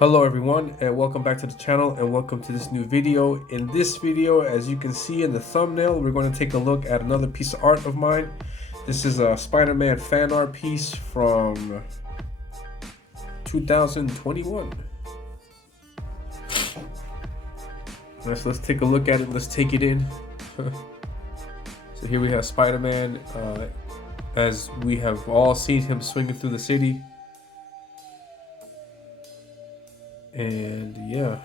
Hello everyone, and welcome back to the channel, and welcome to this new video. In this video, as you can see in the thumbnail, we're going to take a look at another piece of art of mine. This is a Spider-Man fan art piece from 2021. Let's take a look at it. Let's take it in. So here we have Spider-Man, as we have all seen him swinging through the city. And yeah,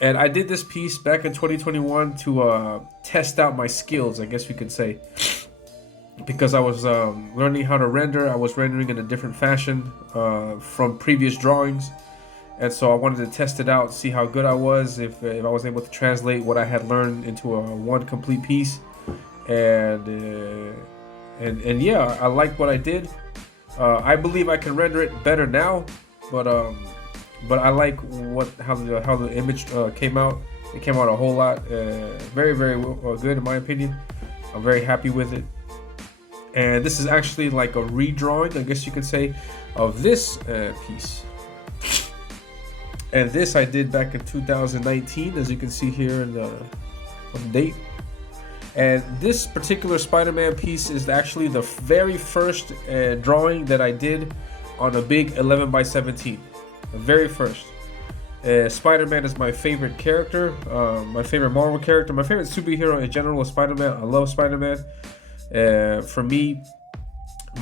and I did this piece back in 2021 to test out my skills, I guess you could say, because I was learning how to render. I was rendering in a different fashion from previous drawings, and so I wanted to test it out, see how good I was, if I was able to translate what I had learned into one complete piece. And yeah, I liked what I did. I believe I can render it better now, but I like how the image came out. It came out a whole lot, very good in my opinion. I'm very happy with it, and this is actually like a redrawing, I guess you could say, of this piece. And this I did back in 2019, as you can see here in the date. And this particular Spider-Man piece is actually the very first drawing that I did on a big 11x17. The very first. Spider-Man is my favorite character, my favorite Marvel character, my favorite superhero in general is Spider-Man. I love Spider-Man. For me,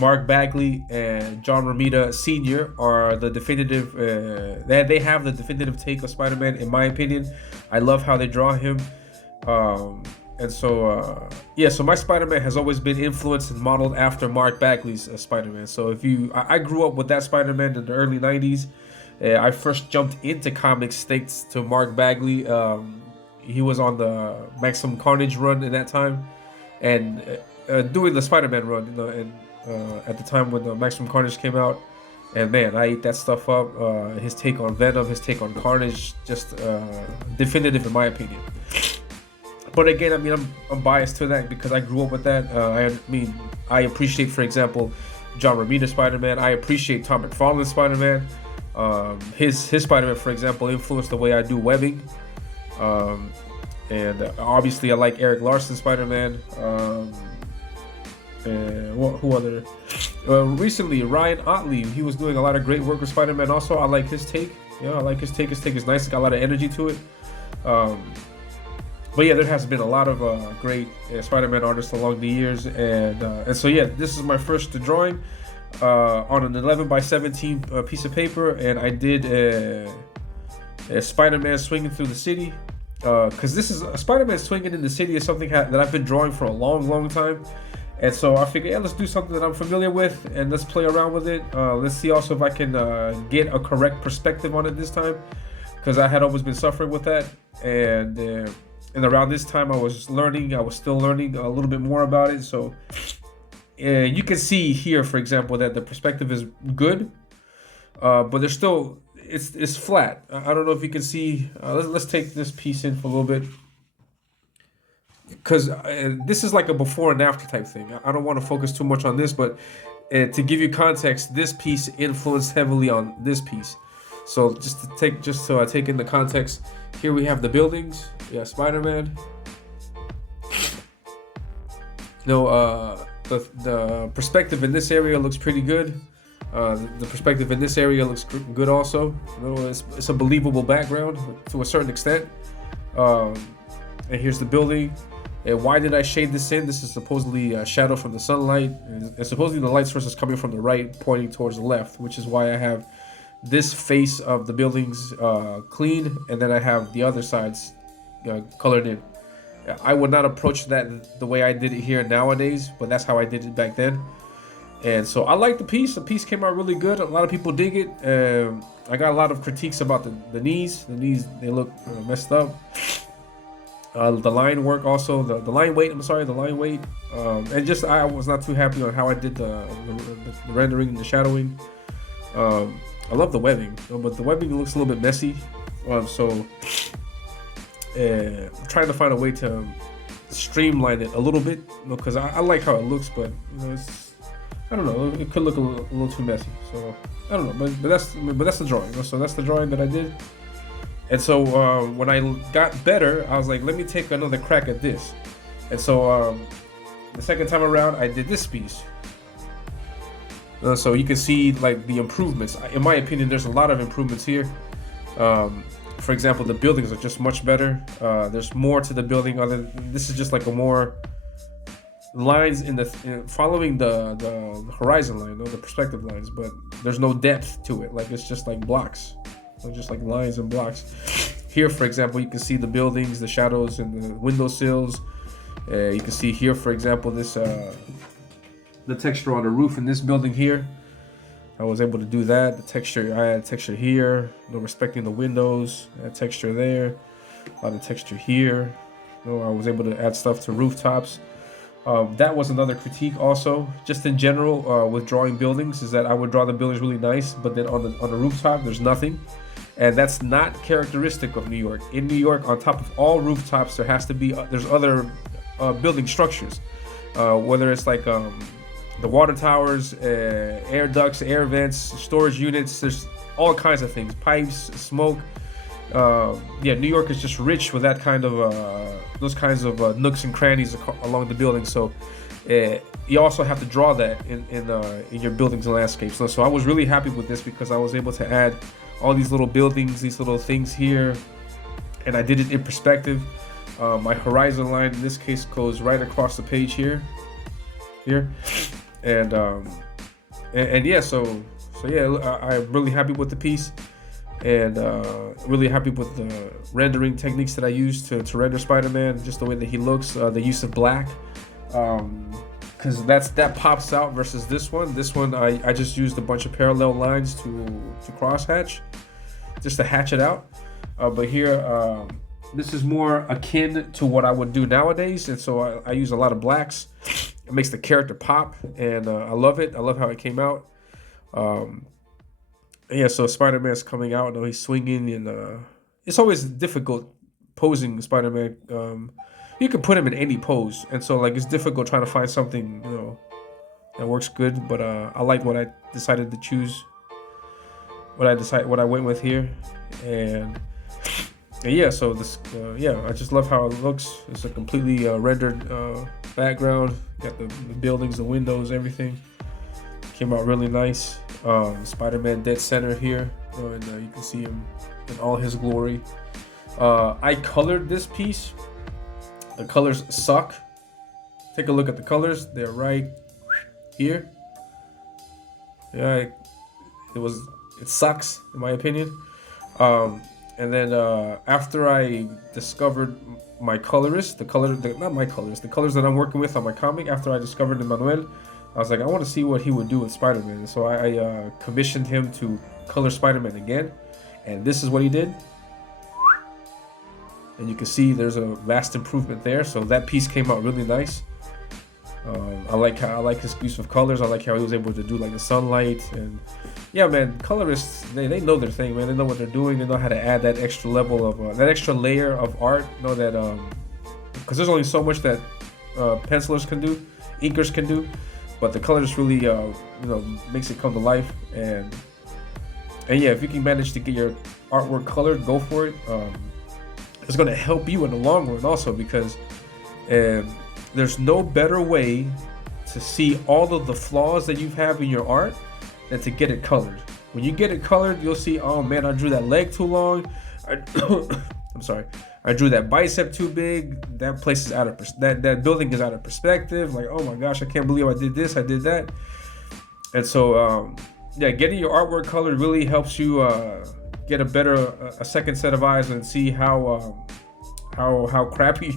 Mark Bagley and John Romita Sr. are the definitive, they have the definitive take of Spider-Man in my opinion. I love how they draw him. And so, yeah, so my Spider-Man has always been influenced and modeled after Mark Bagley's Spider-Man. So I grew up with that Spider-Man in the early 90s. I first jumped into comics thanks to Mark Bagley. He was on the Maximum Carnage run in that time, and doing the Spider-Man run, and at the time when the Maximum Carnage came out. And man, I ate that stuff up. His take on Venom, his take on Carnage, just definitive in my opinion. But again, I mean, I'm biased to that because I grew up with that. I appreciate, for example, John Romita Spider-Man. I appreciate Tom McFarlane's Spider-Man. His Spider-Man, for example, influenced the way I do webbing. And obviously, I like Eric Larson's Spider-Man. And who other? Recently, Ryan Otley. He was doing a lot of great work with Spider-Man. Also, I like his take. Yeah, I like his take. His take is nice. It's got a lot of energy to it. But yeah, there has been a lot of great Spider-Man artists along the years, and so yeah, this is my first drawing on an 11x17 piece of paper, and I did a Spider-Man swinging through the city, because this is a Spider-Man swinging in the city is something that I've been drawing for a long time, and so I figured, yeah, let's do something that I'm familiar with, and let's play around with it. Let's see also if I can get a correct perspective on it this time, because I had always been suffering with that, and around this time I was still learning a little bit more about it. So you can see here, for example, that the perspective is good, but there's still, it's flat. I don't know if you can see. Let's take this piece in for a little bit, because this is like a before and after type thing. I don't want to focus too much on this, but to give you context, this piece influenced heavily on this piece. So just so I take into context, here we have the buildings. Yeah, Spider-Man. The perspective in this area looks pretty good. The perspective in this area looks good also. It's a believable background to a certain extent. And here's the building. And why did I shade this in? This is supposedly a shadow from the sunlight, and supposedly the light source is coming from the right, pointing towards the left, which is why I have this face of the buildings clean, and then I have the other sides colored in. I would not approach that the way I did it here nowadays, but that's how I did it back then. And so I like the piece. The piece came out really good. A lot of people dig it. I got a lot of critiques about the knees. The knees, they look messed up. The line work also, the line weight, the line weight. And just I was not too happy on how I did the rendering and the shadowing. I love the webbing, but the webbing looks a little bit messy. So I'm trying to find a way to streamline it a little bit, because I like how it looks, but it's, I don't know, it could look a little too messy. So I don't know, but that's the drawing. So that's the drawing that I did. And so when I got better, I was like, let me take another crack at this. And so the second time around, I did this piece. So you can see like the improvements. In my opinion, there's a lot of improvements here. For example, the buildings are just much better. There's more to the building. This is just like a more lines following the horizon line, the perspective lines, but there's no depth to it. Like it's just like blocks, so just like lines and blocks. Here, for example, you can see the buildings, the shadows, and the windowsills. You can see here, for example, this the texture on the roof in this building here. I was able to do that. The texture, I had texture here, respecting the windows. I had texture there, a lot of texture here. I was able to add stuff to rooftops. That was another critique also, just in general with drawing buildings, is that I would draw the buildings really nice, but then on the rooftop there's nothing, and that's not characteristic of New York. In New York, on top of all rooftops, there has to be there's other building structures, whether it's like the water towers, air ducts, air vents, storage units. There's all kinds of things, pipes, smoke. Yeah, New York is just rich with that kind of those kinds of nooks and crannies along the building. So you also have to draw that in your buildings and landscapes. So I was really happy with this because I was able to add all these little buildings, these little things here, and I did it in perspective. My horizon line in this case goes right across the page here, and yeah. So yeah, I'm really happy with the piece. And really happy with the rendering techniques that I used to render Spider-Man, just the way that he looks, the use of black, because that pops out versus this one. This one I just used a bunch of parallel lines to cross hatch, just to hatch it out. But here, this is more akin to what I would do nowadays, and so I use a lot of blacks. It makes the character pop, and I love it. I love how it came out. Yeah, so Spider-Man's coming out. He's swinging, and it's always difficult posing Spider-Man. You can put him in any pose, and so like it's difficult trying to find something that works good. But I like what I decided to choose. What I went with here, and yeah. So this, yeah, I just love how it looks. It's a completely rendered background. Got the buildings, the windows, everything. Came out really nice. Spider-Man dead center here, and you can see him in all his glory. I colored this piece. The colors suck. Take a look at the colors. They're right here. Yeah, it sucks in my opinion. And then after I discovered my colorist, the colors that I'm working with on my comic, after I discovered Emmanuel, I was like, I want to see what he would do with Spider-Man. And so I commissioned him to color Spider-Man again. And this is what he did. And you can see there's a vast improvement there. So that piece came out really nice. I like his use of colors. I like how he was able to do like the sunlight. And yeah, man, colorists, they know their thing, man. They know what they're doing. They know how to add that extra level of, that extra layer of art. Know that, because there's only so much that pencilers can do, inkers can do. But the color just really, makes it come to life, and yeah, if you can manage to get your artwork colored, go for it. It's going to help you in the long run also, because there's no better way to see all of the flaws that you have in your art than to get it colored. When you get it colored, you'll see, oh man, I drew that leg too long. I'm sorry. I drew that bicep too big. That place is out of that building is out of perspective. Like, oh my gosh, I can't believe I did this, I did that. And so, yeah, getting your artwork colored really helps you get a second set of eyes and see how crappy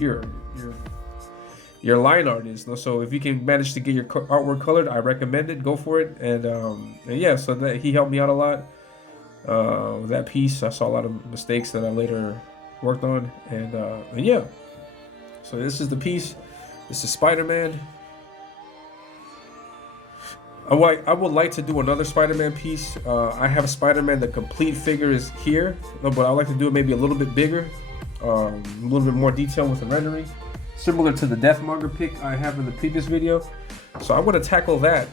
your line art is. So if you can manage to get your artwork colored, I recommend it. Go for it. And yeah, so that he helped me out a lot with that piece. I saw a lot of mistakes that I later worked on, and yeah, so this is the piece. This is Spider-Man. I would like to do another Spider-Man piece. I have a Spider-Man, the complete figure is here, but I'd like to do it maybe a little bit bigger, a little bit more detail with the rendering, similar to the Deathmonger pick I have in the previous video. So I want to tackle that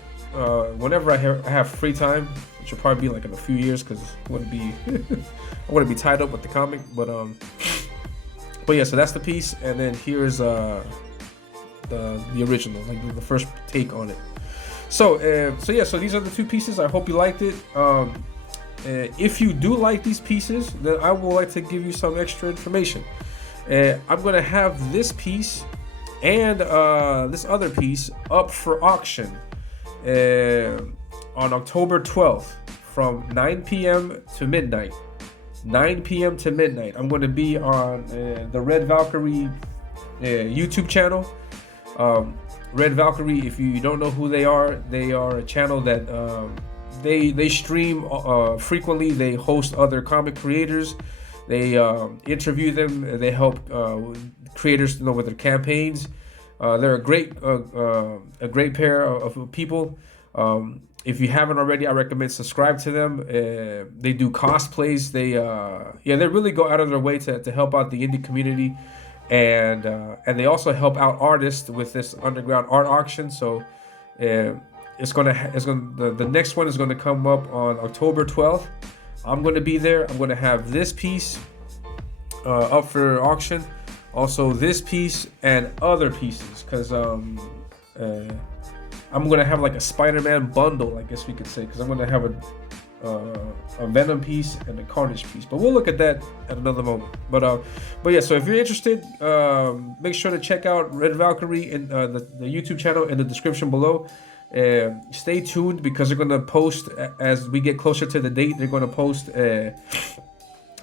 whenever I have free time. which will probably be like in a few years because I wouldn't be I wouldn't be tied up with the comic. But yeah, so that's the piece, and then here's the original, like the first take on it. So yeah, so these are the two pieces. I hope you liked it. If you do like these pieces, then I would like to give you some extra information. I'm gonna have this piece and this other piece up for auction on October 12th from 9 p.m. to midnight. 9 p.m. to midnight. I'm going to be on the Red Valkyrie YouTube channel. Red Valkyrie, if you don't know who they are a channel that they stream frequently. They host other comic creators. They interview them. They help creators, with their campaigns. They're a great pair of people. If you haven't already, I recommend subscribe to them. They do cosplays. They really go out of their way to help out the indie community, and they also help out artists with this underground art auction. So the next one is gonna come up on October 12th. I'm gonna be there. I'm gonna have this piece up for auction, also this piece and other pieces, because I'm gonna have like a Spider-Man bundle, I guess we could say, because I'm gonna have a Venom piece and a Carnage piece. But we'll look at that at another moment. But yeah, so if you're interested, make sure to check out Red Valkyrie in the YouTube channel in the description below. Stay tuned, because they're gonna post as we get closer to the date. They're gonna post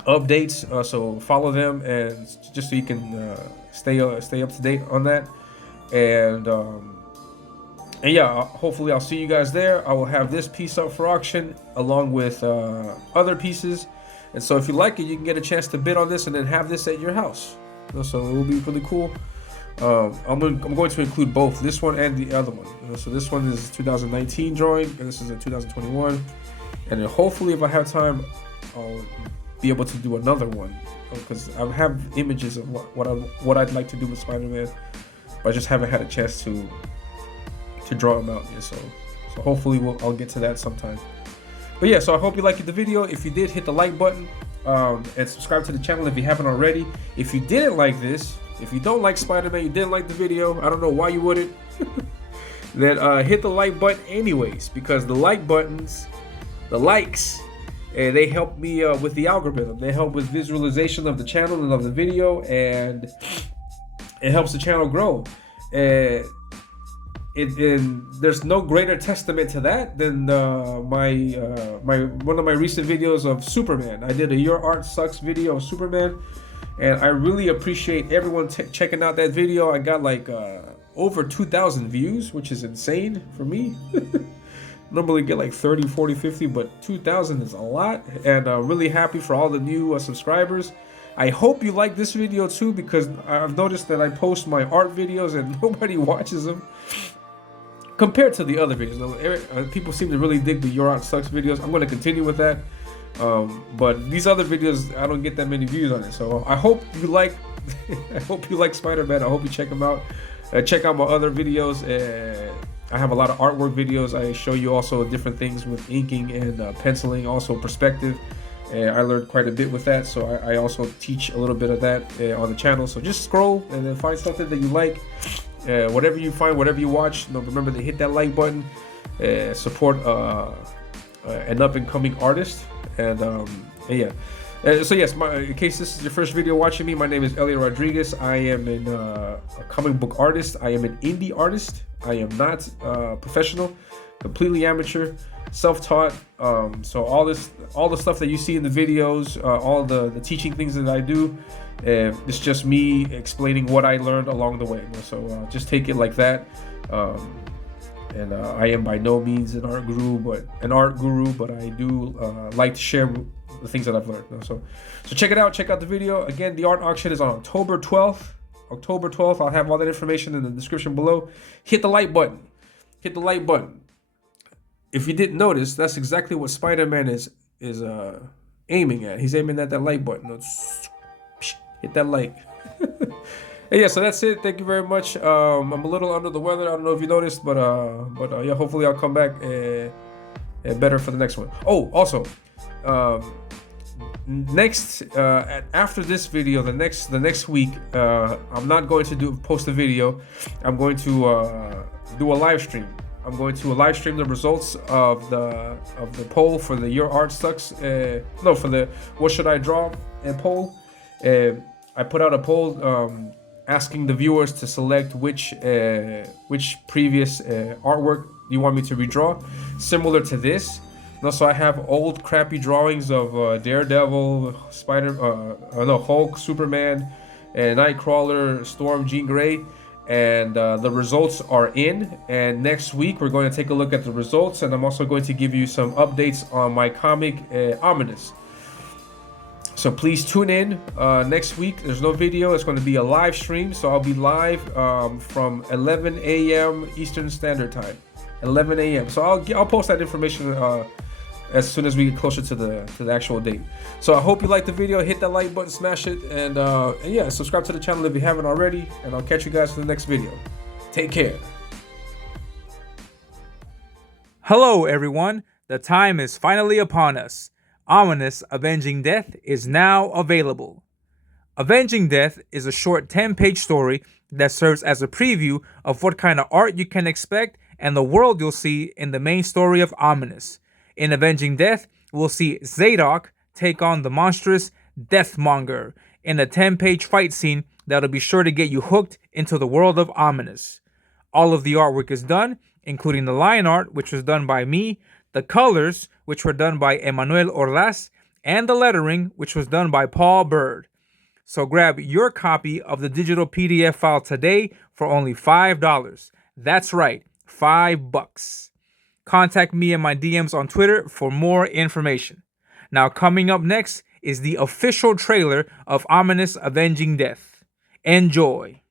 updates, so follow them, and just so you can stay up to date on that. And yeah, hopefully I'll see you guys there. I will have this piece up for auction along with other pieces. And so if you like it, you can get a chance to bid on this and then have this at your house. So it will be really cool. I'm going to include both this one and the other one. So this one is 2019 drawing, and this is a 2021. And then hopefully, if I have time, I'll be able to do another one, because I have images of what I'd like to do with Spider-Man, but I just haven't had a chance to draw them out yet. So hopefully I'll get to that sometime. But yeah, so I hope you liked the video. If you did, hit the like button and subscribe to the channel if you haven't already. If you didn't like this, if you don't like Spider-Man, you didn't like the video, I don't know why you wouldn't, then hit the like button anyways, because the like buttons, the likes, they help me with the algorithm. They help with visualization of the channel and of the video, and it helps the channel grow. There's no greater testament to that than one of my recent videos of Superman. I did a Your Art Sucks video of Superman, and I really appreciate everyone checking out that video. I got like over 2,000 views, which is insane for me. Normally get like 30, 40, 50, but 2,000 is a lot, and really happy for all the new subscribers. I hope you like this video too, because I've noticed that I post my art videos and nobody watches them compared to the other videos. People seem to really dig the Your Art Sucks videos. I'm going to continue with that, but these other videos, I don't get that many views on it. So I hope you like I hope you like Spider-Man. I hope you check them out. Check out my other videos. I have a lot of artwork videos. I show you also different things with inking and penciling, also perspective. I learned quite a bit with that, so I also teach a little bit of that on the channel. So just scroll and then find something that you like. Whatever you find, whatever you watch, remember to hit that like button. Support an up-and-coming artist. And yeah. So yes, in case this is your first video watching me, my name is Elliot Rodriguez. I am a comic book artist. I am an indie artist. I am not professional, completely amateur, self-taught. So all the stuff that you see in the videos, all the teaching things that I do, it's just me explaining what I learned along the way. So just take it like that. And I am by no means an art guru, but I do like to share the things that I've learned. So check it out. Check out the video. Again, the art auction is on October 12th. October 12th. I'll have all that information in the description below. Hit the like button. Hit the like button. If you didn't notice, that's exactly what Spider-Man is aiming at. He's aiming at that like button. Hit that like. And yeah, so that's it. Thank you very much. I'm a little under the weather. I don't know if you noticed, but yeah, hopefully I'll come back better for the next one. Oh, also, next after this video, the next week, I'm not going to post a video. I'm going to do a live stream. I'm going to live stream the results of the poll for the Your Art Sucks. For the What Should I Draw poll. I put out a poll asking the viewers to select which previous artwork you want me to redraw, similar to this. And also, I have old crappy drawings of Daredevil, Hulk, Superman, Nightcrawler, Storm, Jean Grey. And the results are in, and next week we're going to take a look at the results, and I'm also going to give you some updates on my comic Ominus. So please tune in next week. There's no video. It's going to be a live stream, so I'll be live from 11 a.m. Eastern Standard Time. 11 a.m. So I'll post that information as soon as we get closer to the actual date. So I hope you liked the video. Hit that like button, smash it, and yeah, subscribe to the channel if you haven't already, and I'll catch you guys for the next video. Take care. Hello everyone, the time is finally upon us. Ominus Avenging Death is now available. Avenging Death is a short 10-page story that serves as a preview of what kind of art you can expect and the world you'll see in the main story of Ominus. In Avenging Death, we'll see Zadok take on the monstrous Deathmonger in a 10-page fight scene that'll be sure to get you hooked into the world of Ominus. All of the artwork is done, including the line art, which was done by me, the colors, which were done by Emmanuel Orlas, and the lettering, which was done by Paul Bird. So grab your copy of the digital PDF file today for only $5. That's right, $5. Contact me in my DMs on Twitter for more information. Now, coming up next is the official trailer of Ominus Avenging Death. Enjoy.